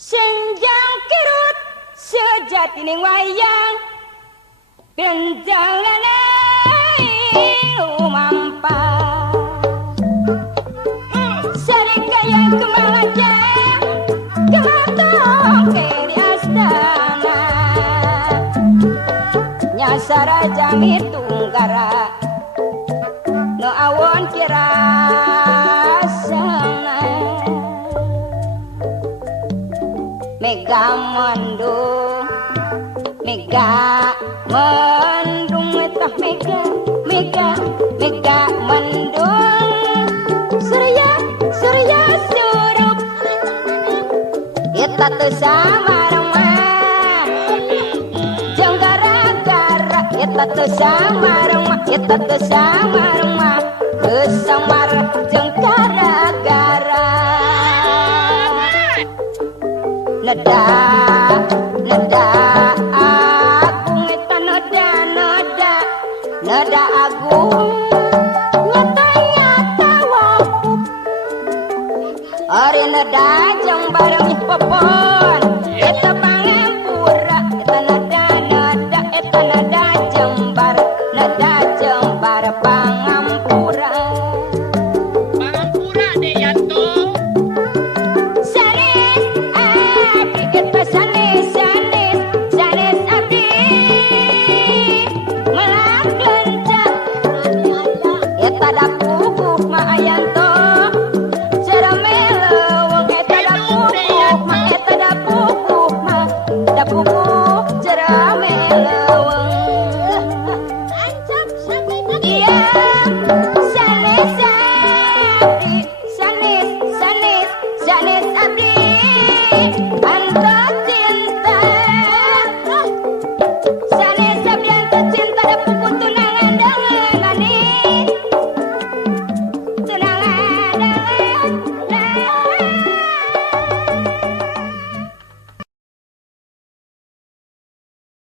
senjang kirut sejatining wayang genjangane lumampah sarikaya kemalaja kematong di astana nyasara jami tunggara no awon kirasana mega mendung tah mega mendung surya surup kita tuh sama rumah jeng gara-gara kita tuh sama rumah kesamar jeng gara-gara neda agung eta neda agung nyata waktu ari neda jeng bareng popon